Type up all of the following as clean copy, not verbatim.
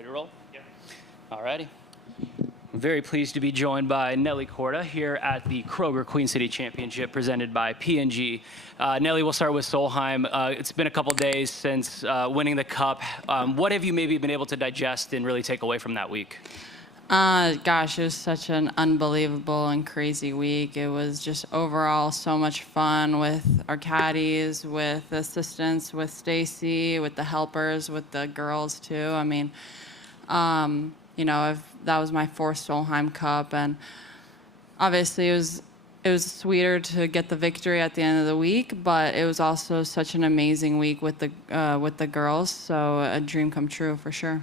Ready to roll? Yep. All righty. I'm very pleased to be joined by Nelly Korda here at the Kroger Queen City Championship presented by P&G. Nelly, we'll start with Solheim. It's been a couple days since winning the Cup. What have you maybe been able to digest and really take away from that week? Gosh, it was such an unbelievable and crazy week. It was just overall so much fun with our caddies, with the assistants, with Stacy, with the helpers, with the girls too. I mean, that was my fourth Solheim Cup, and obviously it was sweeter to get the victory at the end of the week, but it was also such an amazing week with the girls. So a dream come true for sure.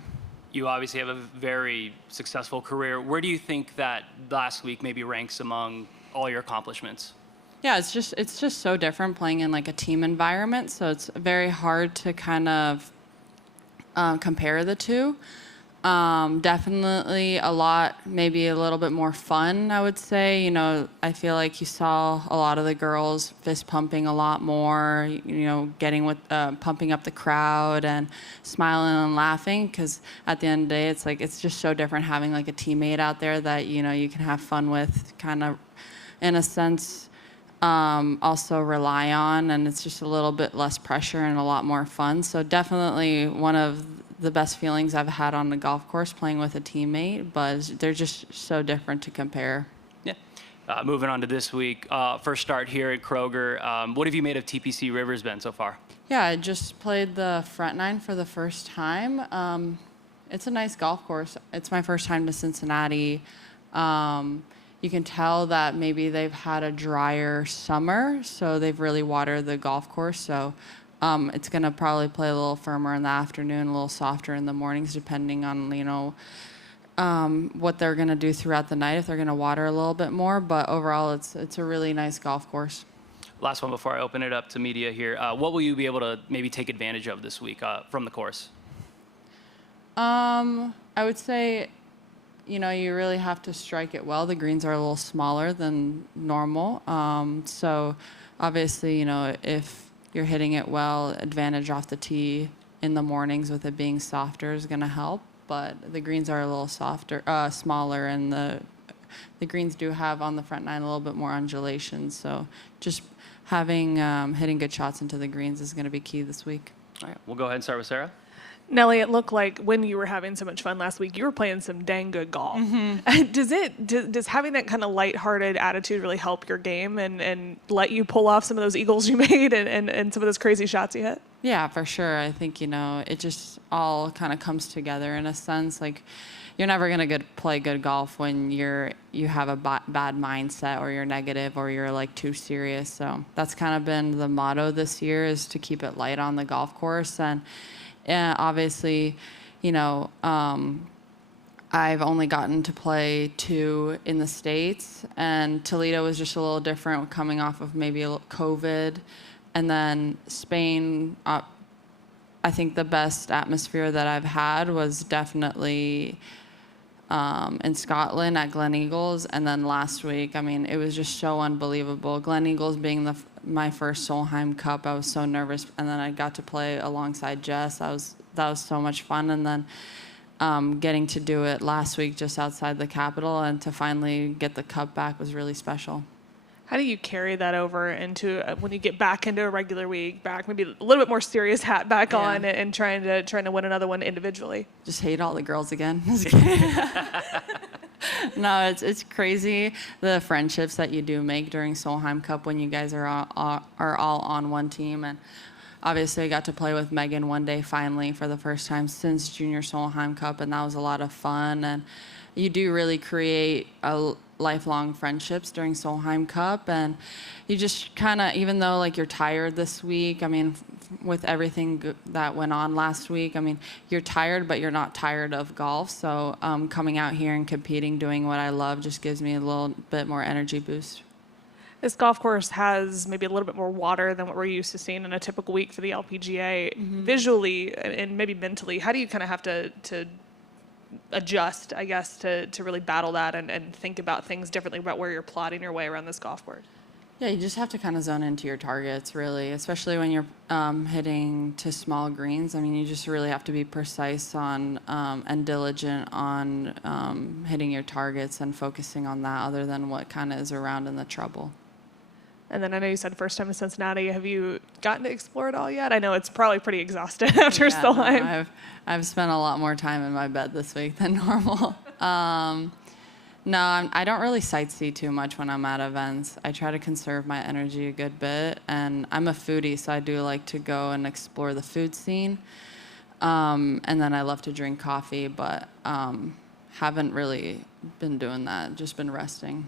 You obviously have a very successful career. Where do you think that last week maybe ranks among all your accomplishments? Yeah, it's just so different playing in like a team environment. So it's very hard to kind of compare the two. Definitely maybe a little bit more fun, I would say. I feel like you saw a lot of the girls fist pumping a lot more, pumping up the crowd and smiling and laughing, because at the end of the day, it's just so different having like a teammate out there that, you can have fun with, kind of, in a sense, also rely on, and it's just a little bit less pressure and a lot more fun. So definitely one of the best feelings I've had on the golf course playing with a teammate, but they're just so different to compare. Yeah. Moving on to this week, first start here at Kroger. What have you made of TPC Rivers Bend so far? Yeah, I just played the front nine for the first time. It's a nice golf course. It's my first time to Cincinnati. You can tell that maybe they've had a drier summer, so they've really watered the golf course. So it's going to probably play a little firmer in the afternoon, a little softer in the mornings, depending on, what they're going to do throughout the night, if they're going to water a little bit more. But overall, it's a really nice golf course. Last one before I open it up to media here. What will you be able to maybe take advantage of this week from the course? I would say, you really have to strike it well. The greens are a little smaller than normal. So obviously, if you're hitting it well, advantage off the tee in the mornings with it being softer is going to help. But the greens are a little smaller, and the greens do have on the front nine a little bit more undulation. So just hitting good shots into the greens is going to be key this week. All right, we'll go ahead and start with Sarah. Nelly, it looked like when you were having so much fun last week, you were playing some dang good golf. Mm-hmm. Does having that kind of lighthearted attitude really help your game and let you pull off some of those eagles you made and some of those crazy shots you hit? Yeah, for sure. I think, it just all kind of comes together in a sense. Like, you're never going to play good golf when you have a bad mindset, or you're negative, or you're like too serious. So that's kind of been the motto this year, is to keep it light on the golf course. And obviously, I've only gotten to play 2 in the States, and Toledo was just a little different, coming off of maybe a little COVID. And then Spain, I think the best atmosphere that I've had was definitely in Scotland at Gleneagles. And then last week, it was just so unbelievable. Gleneagles being my first Solheim Cup, I was so nervous. And then I got to play alongside Jess. That was so much fun. And then getting to do it last week just outside the capital, and to finally get the cup back was really special. How do you carry that over into when you get back into a regular week, maybe a little bit more serious hat back on, and trying to win another one individually? Just hate all the girls again. No, it's crazy, the friendships that you do make during Solheim Cup when you guys are all on one team. And obviously I got to play with Megan one day finally for the first time since Junior Solheim Cup, and that was a lot of fun. And you do really create lifelong friendships during Solheim Cup, and you just kind of, even though like you're tired this week, with everything that went on last week, you're tired, but you're not tired of golf. So coming out here and competing, doing what I love, just gives me a little bit more energy boost. This golf course has maybe a little bit more water than what we're used to seeing in a typical week for the LPGA. Mm-hmm. Visually and maybe mentally, how do you kind of have to adjust, I guess, to really battle that and think about things differently about where you're plotting your way around this golf course? Yeah, you just have to kind of zone into your targets, really, especially when you're hitting to small greens. I mean, you just really have to be precise on and diligent on hitting your targets and focusing on that other than what kind of is around in the trouble. And then I know you said first time to Cincinnati. Have you gotten to explore it all yet? I know it's probably pretty exhausted after Yeah, Solheim. no, I've spent a lot more time in my bed this week than normal. No, I don't really sightsee too much when I'm at events. I try to conserve my energy a good bit, and I'm a foodie, so I do like to go and explore the food scene. And then I love to drink coffee, but haven't really been doing that. Just been resting.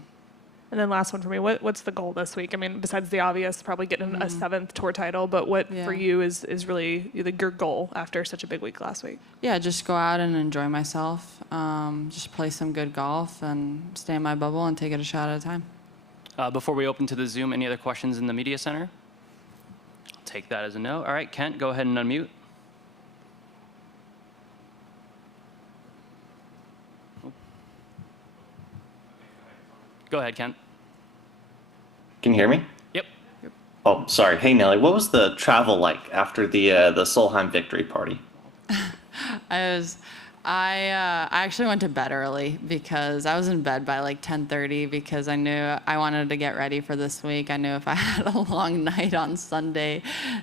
And then last one for me, what's the goal this week? I mean, besides the obvious, probably getting a 7th tour title, but what for you is really your goal after such a big week last week? Yeah, just go out and enjoy myself. Just play some good golf and stay in my bubble and take it a shot at a time. Before we open to the Zoom, any other questions in the media center? I'll take that as a no. All right, Kent, go ahead and unmute. Go ahead, Kent. Can you hear me? Yep. Oh, sorry. Hey, Nelly, what was the travel like after the Solheim victory party? I actually went to bed early because I was in bed by like 10:30 because I knew I wanted to get ready for this week. I knew if I had a long night on Sunday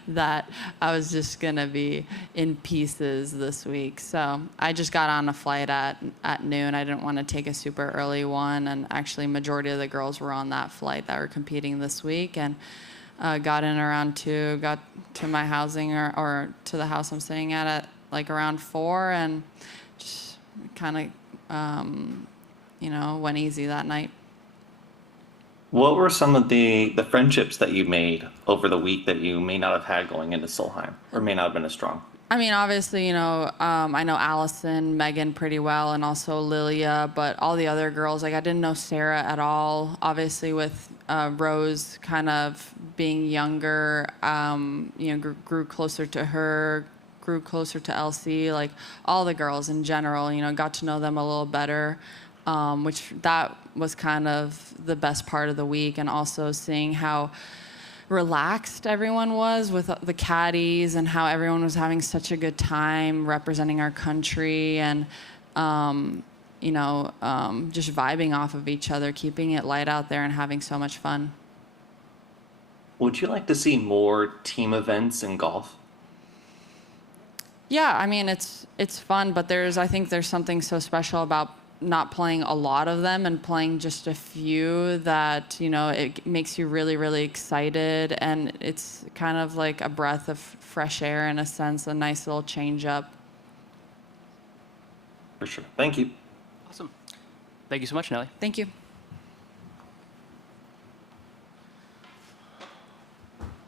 that I was just going to be in pieces this week. So I just got on a flight at noon. I didn't want to take a super early one. And actually, majority of the girls were on that flight that were competing this week. And got in around 2, got to my housing or to the house I'm staying at like around 4, and just kind of, went easy that night. What were some of the friendships that you made over the week that you may not have had going into Solheim, or may not have been as strong? I mean, obviously, I know Allison, Megan pretty well, and also Lilia, but all the other girls, like I didn't know Sarah at all. Obviously, with Rose kind of being younger, grew closer to her, grew closer to Elsie, like all the girls in general, got to know them a little better, which that was kind of the best part of the week, and also seeing how relaxed everyone was with the caddies and how everyone was having such a good time representing our country and, just vibing off of each other, keeping it light out there and having so much fun. Would you like to see more team events in golf? Yeah, I mean, it's fun, but I think there's something so special about not playing a lot of them and playing just a few that, it makes you really, really excited. And it's kind of like a breath of fresh air in a sense, a nice little change up. For sure. Thank you. Awesome. Thank you so much, Nelly. Thank you.